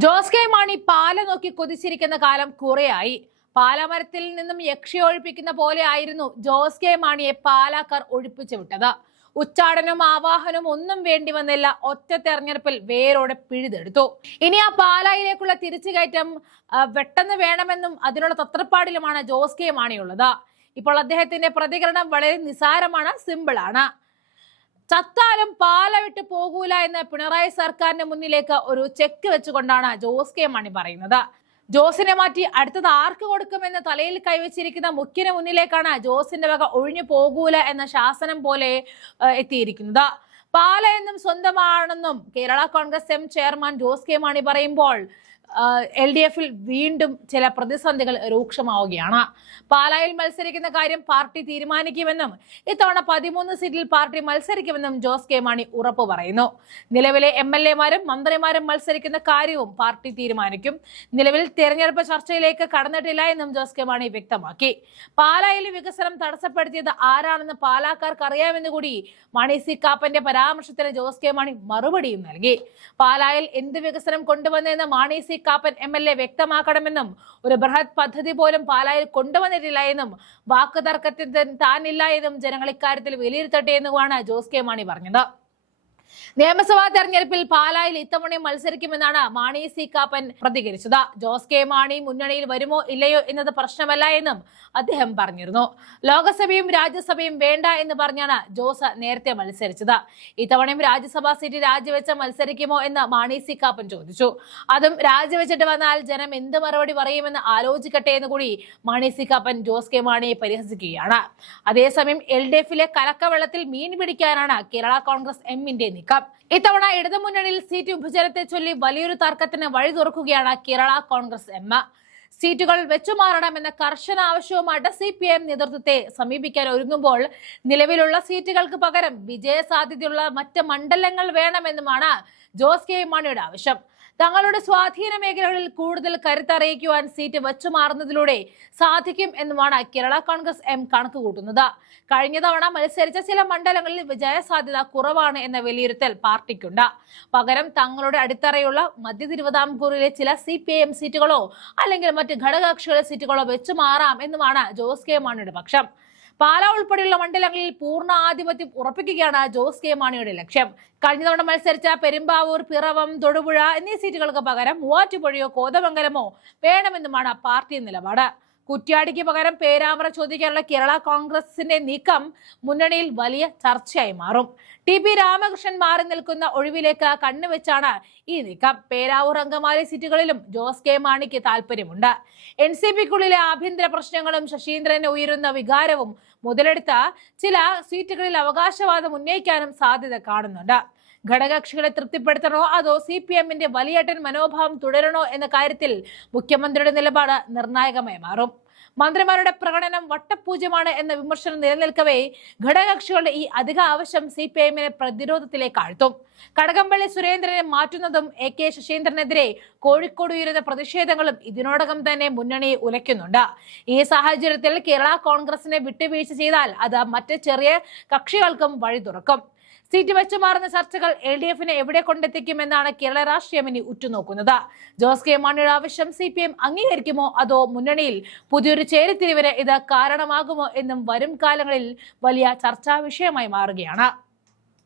Jose K Mani പാല നോക്കി കൊതിച്ചിരിക്കുന്ന കാലം കുറെയായി. പാലമരത്തിൽ നിന്നും യക്ഷിയെ ഒഴിപ്പിക്കുന്ന പോലെ ആയിരുന്നു ജോസ് കെ മാണിയെ പാലാക്കാർ ഒഴിപ്പിച്ചു വിട്ടത്. ഉച്ചാടനവും ആവാഹനവും ഒന്നും വേണ്ടി വന്നില്ല. ഒറ്റ തെരഞ്ഞെടുപ്പിൽ വേരോടെ പിഴുതെടുത്തു. ഇനി ആ പാലായിലേക്കുള്ള തിരിച്ചുകയറ്റം പെട്ടെന്ന് വേണമെന്നും അതിനുള്ള തത്രപ്പാടിലുമാണ് ജോസ് കെ മാണിയുള്ളത്. ഇപ്പോൾ അദ്ദേഹത്തിന്റെ പ്രതികരണം വളരെ നിസാരമാണ്, സിമ്പിളാണ്. ചത്താലും പാല വിട്ട് പോകൂല എന്ന് പിണറായി സർക്കാരിന്റെ മുന്നിലേക്ക് ഒരു ചെക്ക് വെച്ചുകൊണ്ടാണ് ജോസ് കെ മാണി പറയുന്നത്. ജോസിനെ മാറ്റി അടുത്തത് ആർക്ക് കൊടുക്കുമെന്ന് തലയിൽ കൈവച്ചിരിക്കുന്ന മുഖ്യന് മുന്നിലേക്കാണ് ജോസിന്റെ വക ഒഴിഞ്ഞു പോകൂല എന്ന ശാസനം പോലെ എത്തിയിരിക്കുന്നത്. പാല എന്നും സ്വന്തമാണെന്നും Kerala Congress M chairman Jose K Mani പറയുമ്പോൾ LDFിൽ വീണ്ടും ചില പ്രതിസന്ധികൾ രൂക്ഷമാവുകയാണ്. പാലായിൽ മത്സരിക്കുന്ന കാര്യം പാർട്ടി തീരുമാനിക്കുമെന്നും ഇത്തവണ 13 സീറ്റിൽ പാർട്ടി മത്സരിക്കുമെന്നും ജോസ് കെ മാണി ഉറപ്പു പറയുന്നു. നിലവിലെ MLAമാരും മന്ത്രിമാരും മത്സരിക്കുന്ന കാര്യവും പാർട്ടി തീരുമാനിക്കും. നിലവിൽ തെരഞ്ഞെടുപ്പ് ചർച്ചയിലേക്ക് കടന്നിട്ടില്ല എന്നും ജോസ് കെ മാണി വ്യക്തമാക്കി. പാലായിലെ വികസനം തടസ്സപ്പെടുത്തിയത് ആരാണെന്ന് പാലാക്കാർക്ക് അറിയാമെന്ന് കൂടി മാണി സി കാപ്പന്റെ പരാമർശത്തിന് ജോസ് കെ മാണി മറുപടിയും നൽകി. പാലായിൽ എന്ത് വികസനം കൊണ്ടുവന്നെന്ന് മാണി സി കാപ്പൻ MLA വ്യക്തമാക്കണമെന്നും ഒരു ബൃഹത് പദ്ധതി പോലും പാലായിൽ കൊണ്ടുവന്നിട്ടില്ല എന്നും വാക്ക് തർക്കത്തിൽ താനില്ല എന്നും ജനങ്ങൾ ഇക്കാര്യത്തിൽ വിലയിരുത്തട്ടെ എന്നുമാണ് ജോസ് കെ മാണി പറഞ്ഞത്. നിയമസഭാ തെരഞ്ഞെടുപ്പിൽ പാലായിൽ ഇത്തവണയും മത്സരിക്കുമെന്നാണ് മാണി സി കാപ്പൻ പ്രതികരിച്ചത്. ജോസ് കെ മാണി മുന്നണിയിൽ വരുമോ ഇല്ലയോ എന്നത് പ്രശ്നമല്ല എന്നും അദ്ദേഹം പറഞ്ഞിരുന്നു. ലോക്സഭയും രാജ്യസഭയും വേണ്ട എന്ന് പറഞ്ഞാണ് ജോസ് നേരത്തെ മത്സരിച്ചത്. ഇത്തവണയും രാജ്യസഭാ സീറ്റ് രാജിവെച്ച് മത്സരിക്കുമോ എന്ന് മാണി സി കാപ്പൻ ചോദിച്ചു. അതും രാജിവെച്ചിട്ട് വന്നാൽ ജനം എന്ത് മറുപടി പറയുമെന്ന് ആലോചിക്കട്ടെ എന്ന് കൂടി മാണി സി കാപ്പൻ ജോസ് കെ മാണിയെ പരിഹസിക്കുകയാണ്. അതേസമയം LDFിലെ കലക്കവെള്ളത്തിൽ മീൻ പിടിക്കാനാണ് കേരള കോൺഗ്രസ് എമ്മിന്റെ നീക്കം. ഇത്തവണ ഇടതുമുന്നണിയിൽ സീറ്റ് വിഭജനത്തെ ചൊല്ലി വലിയൊരു തർക്കത്തിന് വഴി തുറക്കുകയാണ് കേരള കോൺഗ്രസ് എം. സീറ്റുകൾ വെച്ചുമാറണമെന്ന കർശന ആവശ്യവുമായിട്ട് CPM നേതൃത്വത്തെ സമീപിക്കാൻ ഒരുങ്ങുമ്പോൾ നിലവിലുള്ള സീറ്റുകൾക്ക് പകരം വിജയസാധ്യതയുള്ള മറ്റ് മണ്ഡലങ്ങൾ വേണമെന്നുമാണ് ജോസ് കെ മാണിയുടെ ആവശ്യം. തങ്ങളുടെ സ്വാധീന മേഖലകളിൽ കൂടുതൽ കരുത്തറിയിക്കുവാൻ സീറ്റ് വെച്ചുമാറുന്നതിലൂടെ സാധിക്കും എന്നുമാണ് കേരള കോൺഗ്രസ് എം കണക്കുകൂട്ടുന്നത്. കഴിഞ്ഞ തവണ മത്സരിച്ച ചില മണ്ഡലങ്ങളിൽ വിജയസാധ്യത കുറവാണ് എന്ന വിലയിരുത്തൽ പാർട്ടിക്കുണ്ട്. പകരം തങ്ങളുടെ അടിത്തറയുള്ള മധ്യ തിരുവിതാംകൂറിലെ ചില CPIM സീറ്റുകളോ അല്ലെങ്കിൽ മറ്റ് ഘടകകക്ഷികളുടെ സീറ്റുകളോ വെച്ചുമാറാം എന്നുമാണ് ജോസ് കെ മാണിയുടെ പക്ഷം. പാലാ ഉൾപ്പെടെയുള്ള മണ്ഡലങ്ങളിൽ പൂർണ്ണ ആധിപത്യം ഉറപ്പിക്കുകയാണ് ജോസ് കെ മാണിയുടെ ലക്ഷ്യം. കഴിഞ്ഞ തവണ മത്സരിച്ച പെരുമ്പാവൂർ, പിറവം, തൊടുപുഴ എന്നീ സീറ്റുകൾക്ക് പകരം മൂവാറ്റുപുഴയോ കോതമംഗലമോ വേണമെന്നുമാണ് പാർട്ടി നിലപാട്. കുറ്റ്യാടിക്ക് പകരം പേരാമ്പ്ര ചോദിക്കാനുള്ള കേരള കോൺഗ്രസിന്റെ നീക്കം മുന്നണിയിൽ വലിയ ചർച്ചയായി മാറും. TP രാമകൃഷ്ണൻ മാറി നിൽക്കുന്ന ഒഴിവിലേക്ക് കണ്ണുവെച്ചാണ് ഈ നീക്കം. പേരാവൂർ, അങ്കമാലി സീറ്റുകളിലും ജോസ് കെ മാണിക്ക് താല്പര്യമുണ്ട്. NCPക്കുള്ളിലെ ആഭ്യന്തര പ്രശ്നങ്ങളും ശശീന്ദ്രന് ഉയരുന്ന വികാരവും മുതലെടുത്ത ചില സീറ്റുകളിൽ അവകാശവാദം ഉന്നയിക്കാനും സാധ്യത കാണുന്നുണ്ട്. ഘടകകക്ഷികളെ തൃപ്തിപ്പെടുത്തണോ അതോ CPMന്റെ വലിയേട്ടൻ മനോഭാവം തുടരണോ എന്ന കാര്യത്തിൽ മുഖ്യമന്ത്രിയുടെ നിലപാട് നിർണായകമായി മാറും. മന്ത്രിമാരുടെ പ്രകടനം വട്ടപൂജ്യമാണ് എന്ന വിമർശനം നിലനിൽക്കവേ ഘടകകക്ഷികളുടെ ഈ അധിക ആവശ്യം CPIMനെ പ്രതിരോധത്തിലേക്ക് ആഴ്ത്തും. കടകംപള്ളി സുരേന്ദ്രനെ മാറ്റുന്നതും AK ശശീന്ദ്രനെതിരെ കോഴിക്കോട് ഉയരുന്ന പ്രതിഷേധങ്ങളും ഇതിനോടകം തന്നെ മുന്നണിയെ ഉലയ്ക്കുന്നുണ്ട്. ഈ സാഹചര്യത്തിൽ കേരള കോൺഗ്രസിനെ വിട്ടുവീഴ്ച ചെയ്താൽ അത് മറ്റ് ചെറിയ കക്ഷികൾക്കും വഴി തുറക്കും. സീറ്റ് വെച്ചുമാറുന്ന ചർച്ചകൾ LDFനെ എവിടെ കൊണ്ടെത്തിക്കുമെന്നാണ് കേരള രാഷ്ട്രീയം ഇനി ഉറ്റുനോക്കുന്നത്. ജോസ് കെ മാണിയുടെ ആവശ്യം CPM അംഗീകരിക്കുമോ അതോ മുന്നണിയിൽ പുതിയൊരു ചേരിതിരിവിന് ഇത് കാരണമാകുമോ എന്നും വരും കാലങ്ങളിൽ വലിയ ചർച്ചാ വിഷയമായി മാറുകയാണ്.